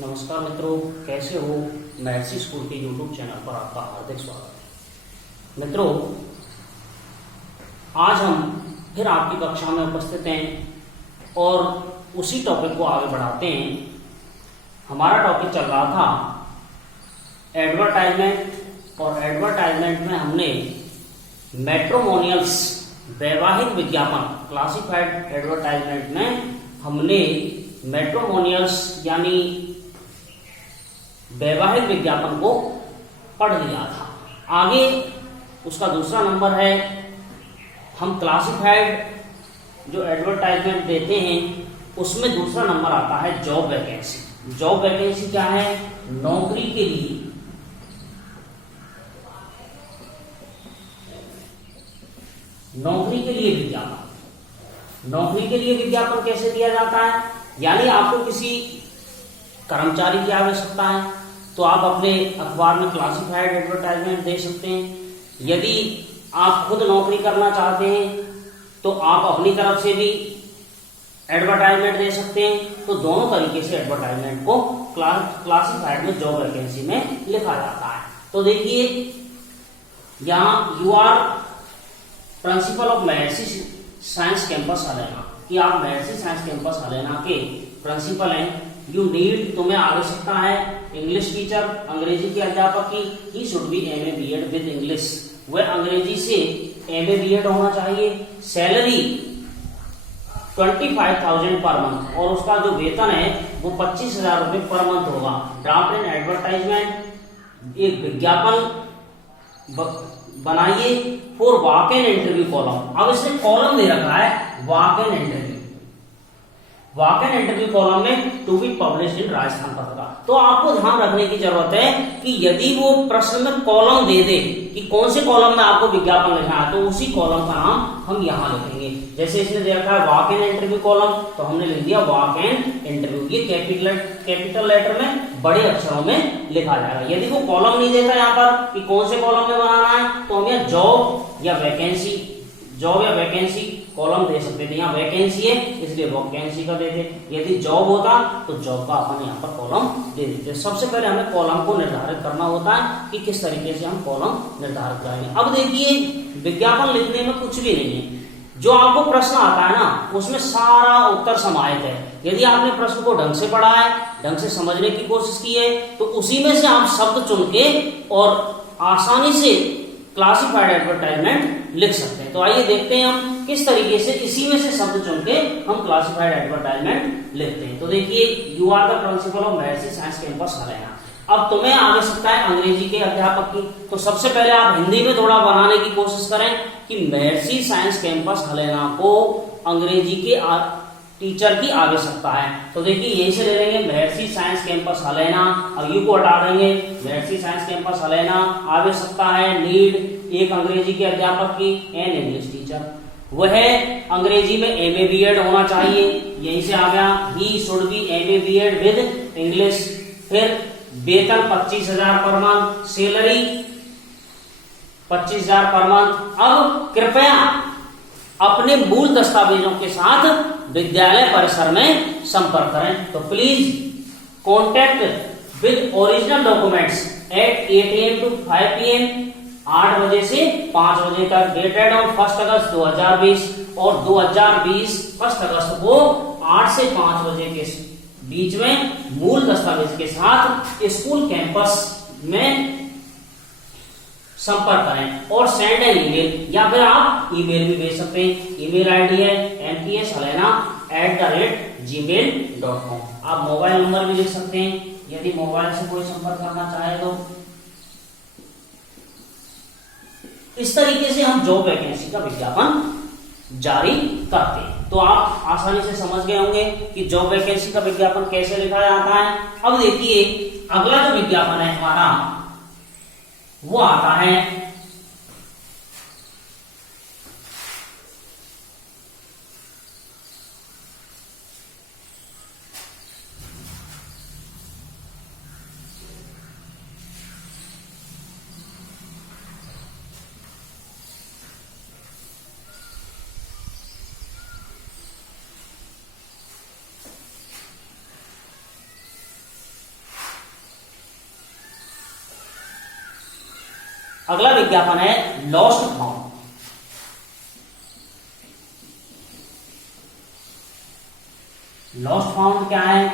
नमस्कार मित्रों, कैसे हो। महर्षि स्कूल के यूट्यूब चैनल पर आपका हार्दिक स्वागत है। मित्रों, आज हम फिर आपकी कक्षा में उपस्थित हैं और उसी टॉपिक को आगे बढ़ाते हैं। हमारा टॉपिक चल रहा था एडवर्टाइजमेंट, और एडवर्टाइजमेंट में हमने मैट्रिमोनियल्स, वैवाहिक विज्ञापन, क्लासिफाइड एडवर्टाइजमेंट में हमने मैट्रिमोनियल्स यानी वैवाहिक विज्ञापन को पढ़ लिया था। आगे उसका दूसरा नंबर है, हम क्लासिफाइड जो एडवर्टाइजमेंट देते हैं उसमें दूसरा नंबर आता है जॉब वैकेंसी। जॉब वैकेंसी क्या है? नौकरी के लिए विज्ञापन। नौकरी के लिए विज्ञापन कैसे दिया जाता है? यानी आपको किसी कर्मचारी की आवश्यकता है तो आप अपने अखबार में क्लासिफाइड एडवर्टाइजमेंट दे सकते हैं। यदि आप खुद नौकरी करना चाहते हैं तो आप अपनी तरफ से भी एडवर्टाइजमेंट दे सकते हैं। तो दोनों तरीके से एडवर्टाइजमेंट को क्लासिफाइड में जॉब वैकेंसी में लिखा जाता है। तो देखिए, यहां you are principal of Maharshi science campus Halena, कि आप महर्षि साइंस कैंपस हलेना के प्रिंसिपल हैं। यू नीड, तुम्हें आवश्यकता है इंग्लिश टीचर, अंग्रेजी के अध्यापक की। He should be MA BEd with English, वह अंग्रेजी से एमए बीएड होना चाहिए। सैलरी 25,000 पर मंथ, और उसका जो वेतन है वो 25,000 रुपए पर मंथ होगा। ड्राफ्ट एंड एडवर्टाइजमेंट, एक विज्ञापन बनाइए for walk in interview column. अब इसने कॉलम दे रखा है walk in interview. Walk in interview column में to be publish in Rajasthan Patrika. तो आपको ध्यान रखने की जरूरत है कि यदि वो प्रश्न में कॉलम दे दे कि कौन से कॉलम में आपको विज्ञापन लिखना है, तो उसी कॉलम का नाम हम यहाँ लिखेंगे। जैसे इसने दे रखा है वॉक एन इंटरव्यू कॉलम, तो हमने लिख दिया वॉक एन इंटरव्यू। ये कैपिटल लेटर में बड़े अक्षरों में लिखा जाएगा। यदि वो कॉलम नहीं देता यहाँ पर कि कौन से कॉलम में बनाना है, तो हम यहाँ जॉब या वैकेंसी कॉलम दे सकते थे। यहाँ वैकेंसी है इसलिए वैकेंसी का देते। यदि जॉब होता तो जॉब का अपन यहाँ पर कॉलम दे देते। सबसे पहले हमें कॉलम को निर्धारित करना होता है कि किस तरीके से हम कॉलम निर्धारित करेंगे। अब देखिए, विज्ञापन लिखने में कुछ भी नहीं है। जो आपको प्रश्न आता है ना, उसमें सारा उत्तर समाहित है। यदि आपने प्रश्न को ढंग से पढ़ा है, ढंग से समझने की कोशिश की है, तो उसी में से आप शब्द चुन के और आसानी से क्लासिफाइड एडवर्टाइजमेंट लिख सकते हैं। तो आइए देखते हैं हम किस तरीके से इसी में से शब्द चुन के हम क्लासिफाइड एडवर्टाइजमेंट लिखते हैं। तो देखिए, you are the principal of Maharshi science campus Haryana. अब तुम्हें आवश्यकता है अंग्रेजी के अध्यापक की, तो सबसे पहले आप हिंदी में थोड़ा बनाने की कोशिश करें कि महर्षि साइंस कैंपस हरियाणा को अंग्रेजी के टीचर की आवश्यकता है। तो देखिए, यहीं से ले लेंगे महर्षि साइंस कैंपस हलेना, अब यू को हटा देंगे। महर्षि साइंस कैंपस हलेना, आवश्यकता है नीड, एक अंग्रेजी के अध्यापक की, एन इंग्लिश टीचर। वह अंग्रेजी में एमए बीएड होना चाहिए, यहीं से आ गया। He should be MA BEd with English. फिर वेतन 25,000 per month, salary 25,000 per month. अब कृपया अपने मूल दस्तावेजों के साथ विद्यालय परिसर में संपर्क करें। तो please contact with original documents eight 8 AM to 5 PM, 8 बजे से 5 बजे तक। डेटेड ऑन 1 अगस्त 2020, और 2020 1 अगस्त को 8 से 5 बजे के बीच में मूल दस्तावेज के साथ स्कूल कैंपस में संपर्क करें। और सेंड एन ईमेल, या फिर आप ईमेल भी भेज सकते हैं। ईमेल आईडी है mpshalena@gmail.com। आप मोबाइल नंबर भी लिख सकते हैं यदि मोबाइल से कोई संपर्क करना चाहे तो। इस तरीके से हम जॉब वैकेंसी का विज्ञापन जारी करते हैं। तो आप आसानी से समझ गए होंगे कि जॉब वैकेंसी का विज्ञापन कैसे लिखा जाता है। अब देखिए, अगला जो विज्ञापन है हमारा वो आता है अगला विज्ञापन है लॉस्ट फाउंड। लॉस्ट फाउंड क्या है?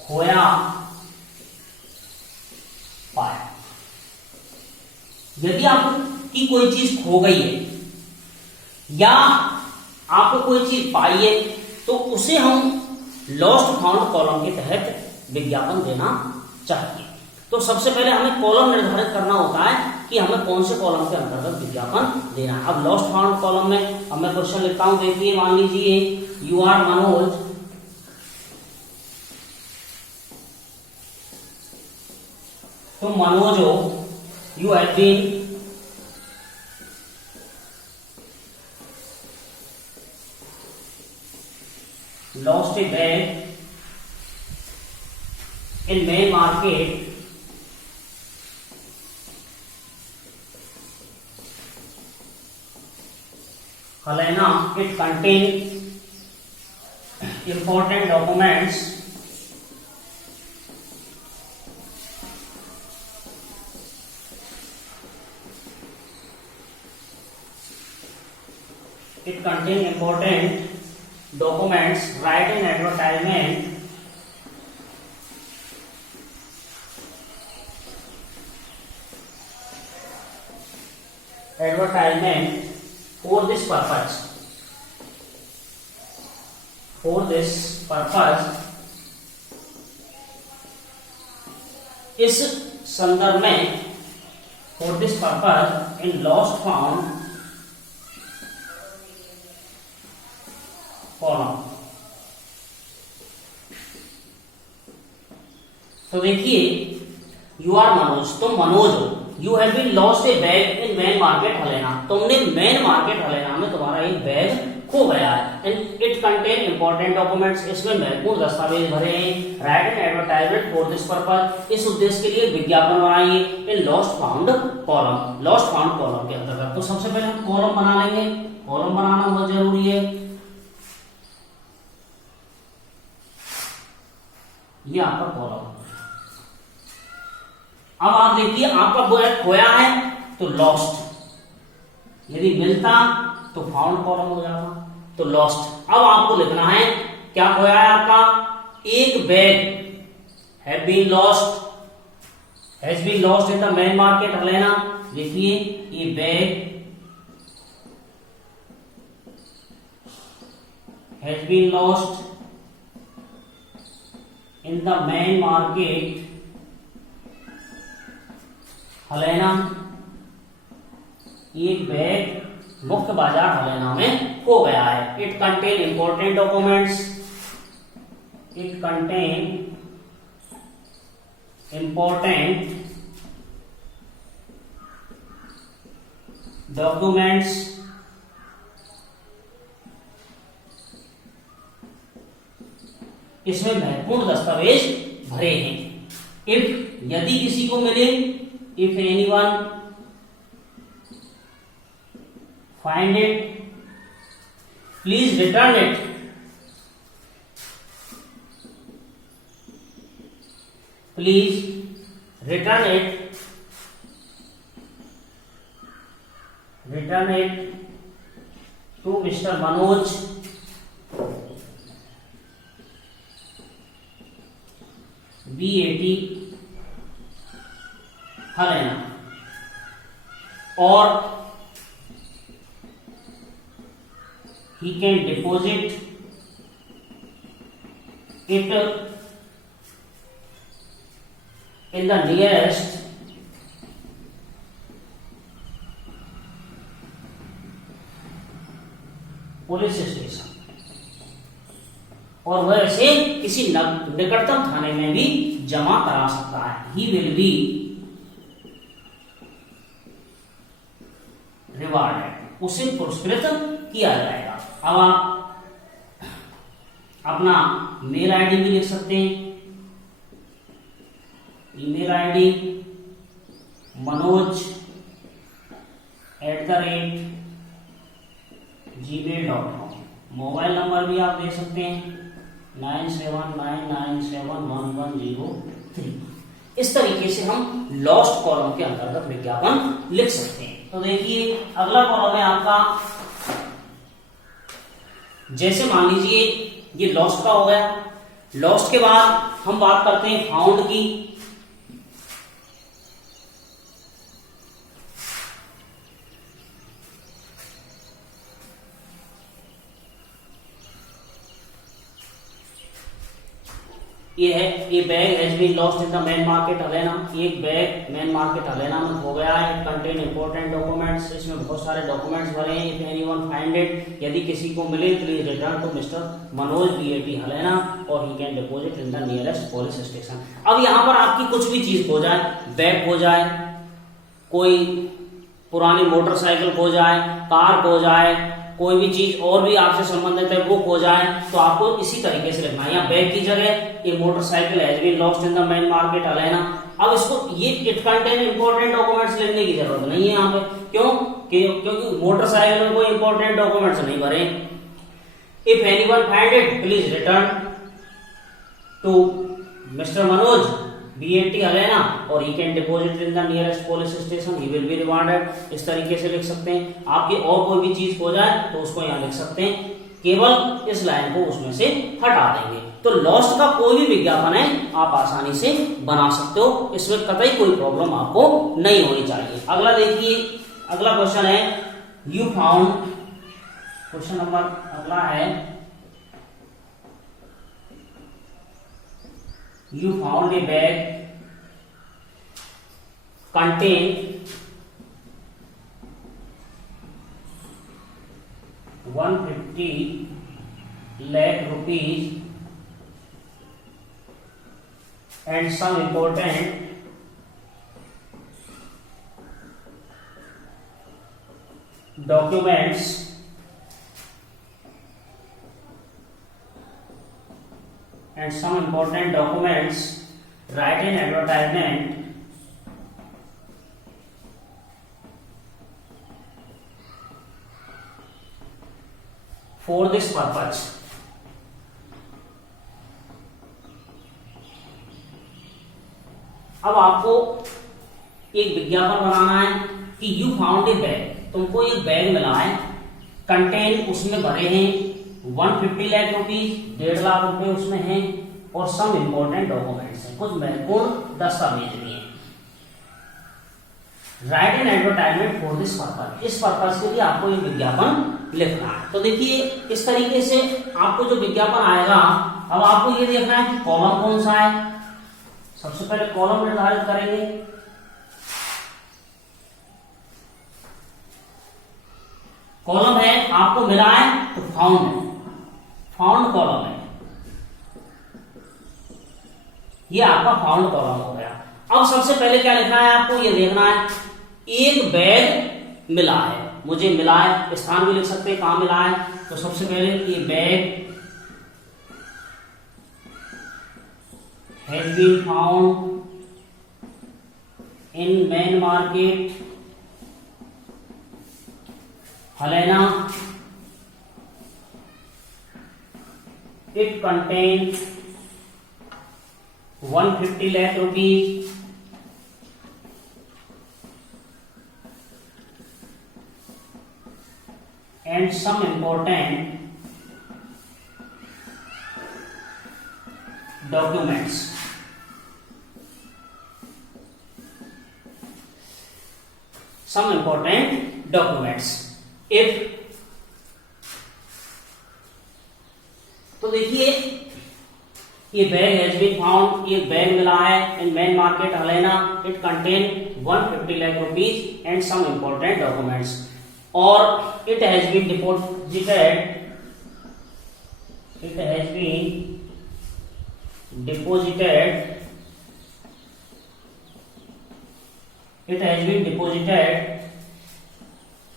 खोया पाया। यदि आपकी कोई चीज खो गई है या आपको कोई चीज पाई है तो उसे हम लॉस्ट फाउंड कॉलम के तहत विज्ञापन देना चाहिए। तो सबसे पहले हमें कॉलम निर्धारित करना होता है कि हमें कौन से कॉलम के अंतर्गत विज्ञापन देना है। अब लॉस्ट फाउंड कॉलम में अब मैं क्वेश्चन लिखता हूं, देखिए मान लीजिए यू आर मनोज, तुम मनोज हो, you have been lost a bag in main market Helena. It contains important documents write in advertisement for this purpose इस संदर्भ में for this purpose in lost found column. तो देखिए यू आर मनोज, तुम मनोज हो, you have been lost a bag in main market Halena, तुमने main market Halena में तुम्हारा एक बैग खो गया है। इट कंटेन इंपॉर्टेंट डॉक्यूमेंट्स, इसमें महत्वपूर्ण दस्तावेज भरे हैं। Write an advertisement for this purpose, इस उद्देश्य के लिए विज्ञापन बनाइए। In lost found column, lost found column के अंतर्गत। तो सबसे पहले हम कॉलम बना लेंगे, कॉलम बनाना बहुत जरूरी है। ये आपका कॉलम। अब आप देखिए आपका बैग खोया है तो लॉस्ट, यदि मिलता तो फाउंड कॉलम हो जाता, तो लॉस्ट। अब आपको लिखना है क्या खोया है आपका, एक bag have been lost, has been lost in the main market Halena. देखिए ये bag has been lost in the main market Halena, एक बैग मुख्य बाजार हलेना में खो गया है। It contain important documents, it contain important documents इसमें महत्वपूर्ण दस्तावेज भरे हैं। इफ यदि किसी को मिले, if anyone find it please return it, please return it to mister Manoj BAT Halena, और he can deposit it in the nearest police station, और वह इसे किसी निकटतम थाने में भी जमा करा सकता है। ही विल बी रिवार्डेड, उसे पुरस्कृत किया जाएगा। अब आप अपना मेल आईडी भी लिख सकते हैं, email ID manoj@gmail.com, mobile number भी आप दे सकते हैं 9799711103। इस तरीके से हम लॉस्ट कॉलम के अंतर्गत विज्ञापन लिख सकते हैं। तो देखिए अगला कॉलम है आपका, जैसे मान लीजिए ये लॉस्ट का हो गया। लॉस्ट के बाद हम बात करते हैं फाउंड की। ये है, ये bag has been lost in the main market Halena. एक बैग मेन मार्केट हलेना में खो गया है। इट कंटेन इंपॉर्टेंट डॉक्यूमेंट्स, इसमें बहुत सारे डॉक्यूमेंट्स भरे हैं। इफ एनीवन फाइंड इट, यदि किसी को मिले please return to mister Manoj BAT Halena और he can deposit in the nearest police station. अब यहाँ पर आपकी कुछ भी चीज खो जाए, बैग खो जाए, कोई पुरानी मोटरसाइकिल खो जाए, कार खो जाए, कोई भी चीज और भी आपसे संबंधित है वो खो जाए, तो आपको इसी तरीके से लिखना है। यहाँ बैग की जगह ये motorcycle has been lost in the main market Halena. अब इसको ये इट कंटेन इंपॉर्टेंट डॉक्यूमेंट्स लिखने की जरूरत नहीं है यहाँ पे। क्यों? क्योंकि मोटरसाइकिल में कोई इंपॉर्टेंट डॉक्यूमेंट्स नहीं भरे। If anyone find it please return to mister Manoj BAT Halena और he can deposit in the nearest police station, he will be rewarded. इस तरीके से लिख सकते हैं। आपकी और कोई भी चीज हो जाए तो उसको यहाँ लिख सकते हैं, केवल इस लाइन को उसमें से हटा देंगे। तो लॉस्ट का कोई भी विज्ञापन है आप आसानी से बना सकते हो, इसमें कतई कोई प्रॉब्लम आपको नहीं होनी चाहिए। अगला देखिए, अगला क्वेश्चन है यू फाउंड, क्वेश्चन नंबर अगला है you found a bag contain 150 lakh rupees and some important documents write an advertisement for this purpose। अब आपको एक विज्ञापन बनाना है कि यू फाउंड ए बैग, तुमको एक बैग मिला है, कंटेन उसमें भरे हैं 150 लाख रुपीज, 1.5 लाख रुपए उसमें हैं और सम इंपॉर्टेंट डॉक्यूमेंट्स हैं, कुछ महत्वपूर्ण दस्तावेज भी हैं। Write an advertisement for this purpose, इस पर्पस के लिए आपको ये विज्ञापन लिखना है। तो देखिए इस तरीके से आपको जो विज्ञापन आएगा, अब आपको ये देखना है कि कॉलम कौन सा है। सबसे पहले कॉलम निर्धारित करेंगे। कॉलम है आपको मिला है तो फाउंड है, फाउंड कॉलम है, ये आपका फाउंड कॉलम हो गया। अब सबसे पहले क्या लिखना है आपको, ये देखना है एक बैग मिला है, मुझे मिला है, स्थान भी लिख सकते हैं कहां मिला है। तो सबसे पहले ये bag has been found in main market Halena, it contains 150 lakh rupees and some important documents। some important documents if, तो देखिए ये बैग हैज बीन फाउंड, ये बैग मिला है in main market Halena, it contain 150 lakh rupees and some important documents और it has been deposited, it has been deposited, it has been deposited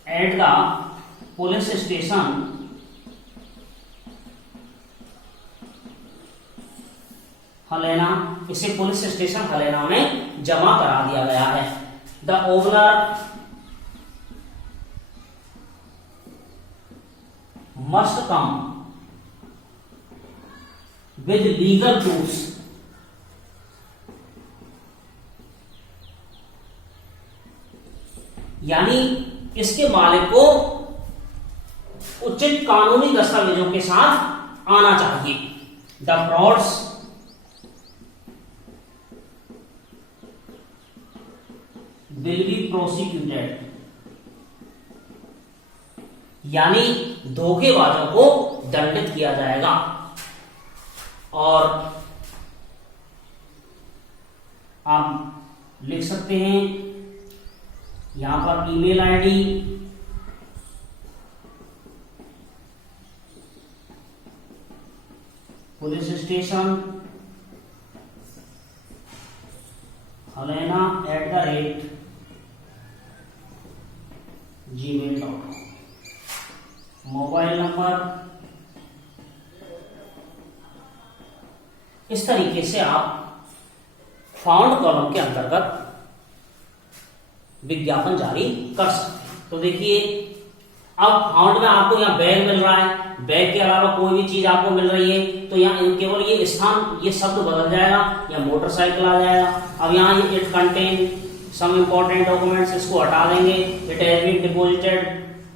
at the police station Halena, इसे police station Halena में जमा करा दिया गया है। The owner must come with legal proofs, यानी इसके मालिक को उचित कानूनी दस्तावेजों के साथ आना चाहिए। The frauds will be prosecuted, यानी धोखेबाजों को दंडित किया जाएगा। और आप लिख सकते हैं यहां पर email ID, police station helena@gmail.com, mobile number. इस तरीके से आप फाउंड कॉलम के अंतर्गत विज्ञापन जारी कर सकते हैं। तो देखिए अब फाउंड में आपको यहाँ बैग मिल रहा है, बैग के अलावा कोई भी चीज आपको मिल रही है तो यहाँ केवल ये स्थान, ये शब्द बदल जाएगा, या मोटरसाइकिल आ जाएगा। अब यहाँ ये it contain some important documents, इसको हटा देंगे। It has been deposited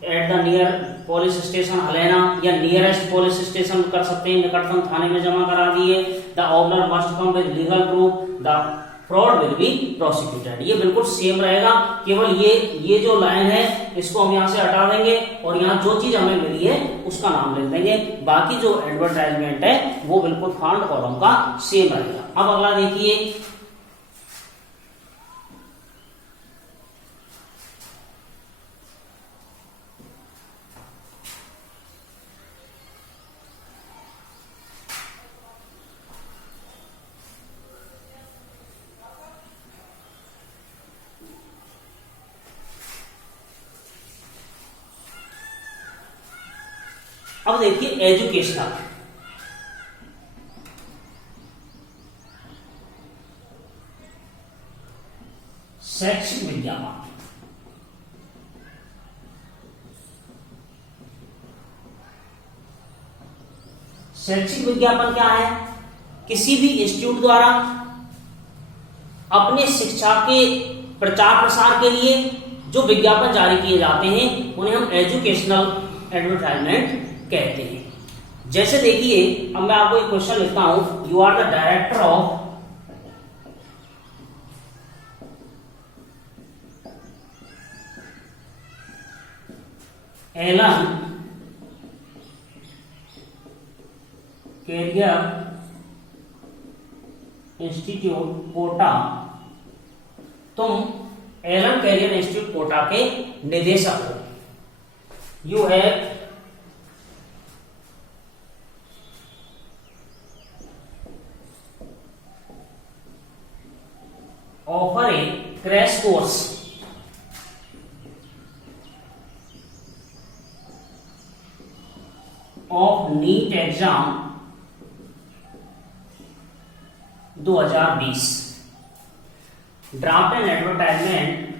at the near police station Halena, या नियरेस्ट पुलिस स्टेशन कर सकते हैं, निकटतम थाने में जमा करा दिए। The owner must come with legal proof, the fraud will be prosecuted. ये बिल्कुल सेम रहेगा, केवल ये जो लाइन है इसको हम यहाँ से हटा देंगे और यहाँ जो चीज हमें मिली है उसका नाम लिख देंगे। बाकी जो एडवर्टाइजमेंट है वो बिल्कुल फाउंड कॉलम का सेम रहेगा। अब अगला देखिए, अब देखिए एजुकेशनल। शैक्षिक विज्ञापन, शैक्षिक विज्ञापन क्या है? किसी भी इंस्टीट्यूट द्वारा अपने शिक्षा के प्रचार प्रसार के लिए जो विज्ञापन जारी किए जाते हैं उन्हें हम एजुकेशनल एडवर्टाइजमेंट कहते हैं। जैसे देखिए, अब मैं आपको एक क्वेश्चन लिखता हूं, you are the director of Allen career institute Kota. तुम एलन कैरियर इंस्टीट्यूट कोटा के निदेशक हो। You have offer a crash course of NEET exam 2020. Draft an advertisement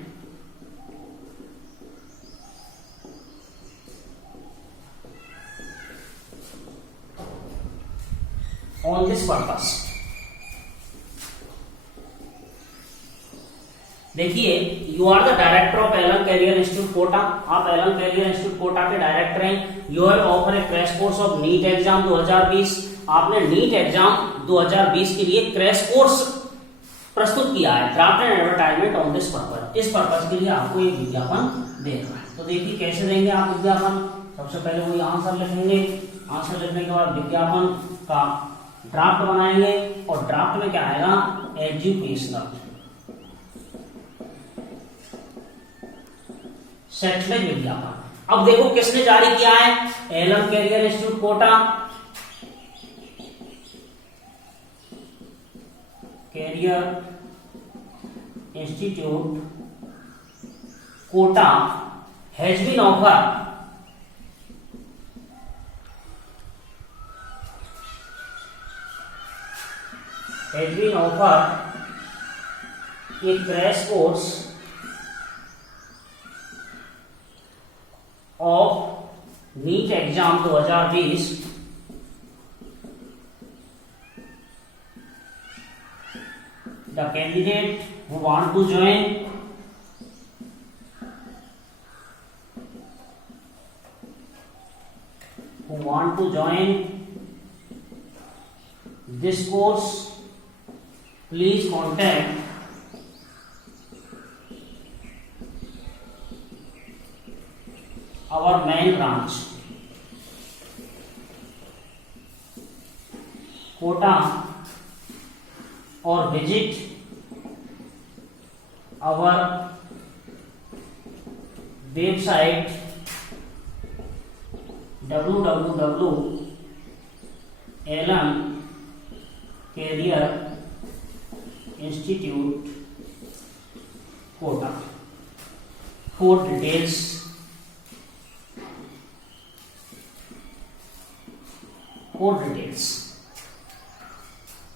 on this purpose. देखिए, you are the director of Allen career institute Kota, आप Allen career institute Kota के director हैं। You have offer a crash course of NEET exam 2020, आपने NEET exam 2020 के लिए crash course प्रस्तुत किया है। Draft an advertisement on this purpose, इस पर्पस के लिए आपको एक विज्ञापन देना है। तो देखिए कैसे देंगे आप विज्ञापन। सबसे पहले वही आंसर लिखेंगे, आंसर लिखने के बाद विज्ञापन का ड्राफ्ट बनाएंगे और ड्राफ्ट में क्या आएगा, एजुकेशनल शैक्षणिक विज्ञापन। अब देखो किसने जारी किया है, Allen career institute Kota, career institute Kota has been offer a crash course of NEET exam 2020 the candidate who want to join who want to join this course, please contact our main branch, Kota, or visit our website www.Allen Career Institute Kota for details.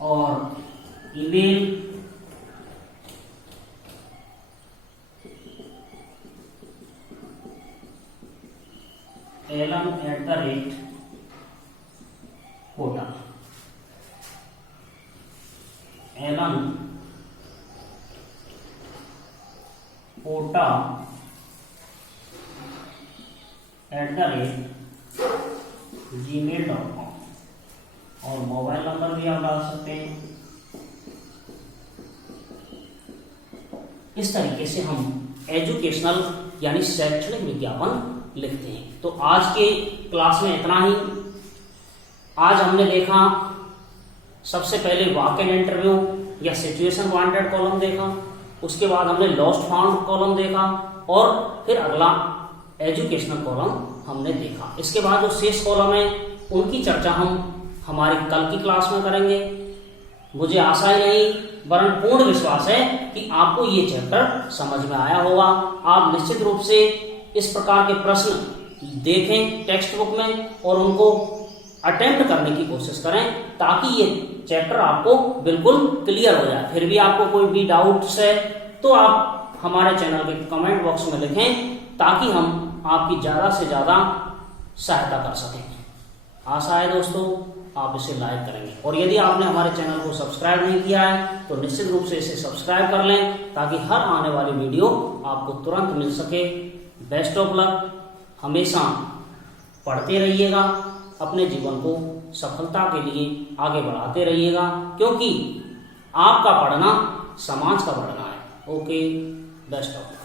और email allen@kota allen@gmail.com और mobile number भी आप डाल सकते हैं। इस तरीके से हम एजुकेशनल यानी शैक्षणिक विज्ञापन लिखते हैं। तो आज के क्लास में इतना ही। आज हमने देखा सबसे पहले वैकेंट इंटरव्यू या सिचुएशन वांटेड कॉलम देखा, उसके बाद हमने लॉस्ट फाउंड कॉलम देखा और फिर अगला एजुकेशनल कॉलम हमने देखा। इसके बाद जो शेष कॉलम है उनकी चर्चा हम हमारी कल की क्लास में करेंगे। मुझे आशा ही नहीं वरन पूर्ण विश्वास है कि आपको ये चैप्टर समझ में आया होगा। आप निश्चित रूप से इस प्रकार के प्रश्न देखें टेक्स्ट बुक में और उनको अटेम्प्ट करने की कोशिश करें ताकि ये चैप्टर आपको बिल्कुल क्लियर हो जाए। फिर भी आपको कोई भी डाउट्स है तो आप हमारे चैनल के कमेंट बॉक्स में लिखें ताकि हम आपकी ज्यादा से ज्यादा सहायता कर सकें। आशा है दोस्तों आप इसे लाइक करेंगे और यदि आपने हमारे चैनल को सब्सक्राइब नहीं किया है तो निश्चित रूप से इसे सब्सक्राइब कर लें ताकि हर आने वाली वीडियो आपको तुरंत मिल सके। Best of luck. हमेशा पढ़ते रहिएगा, अपने जीवन को सफलता के लिए आगे बढ़ाते रहिएगा क्योंकि आपका पढ़ना समाज का बढ़ना है। Okay, best of luck.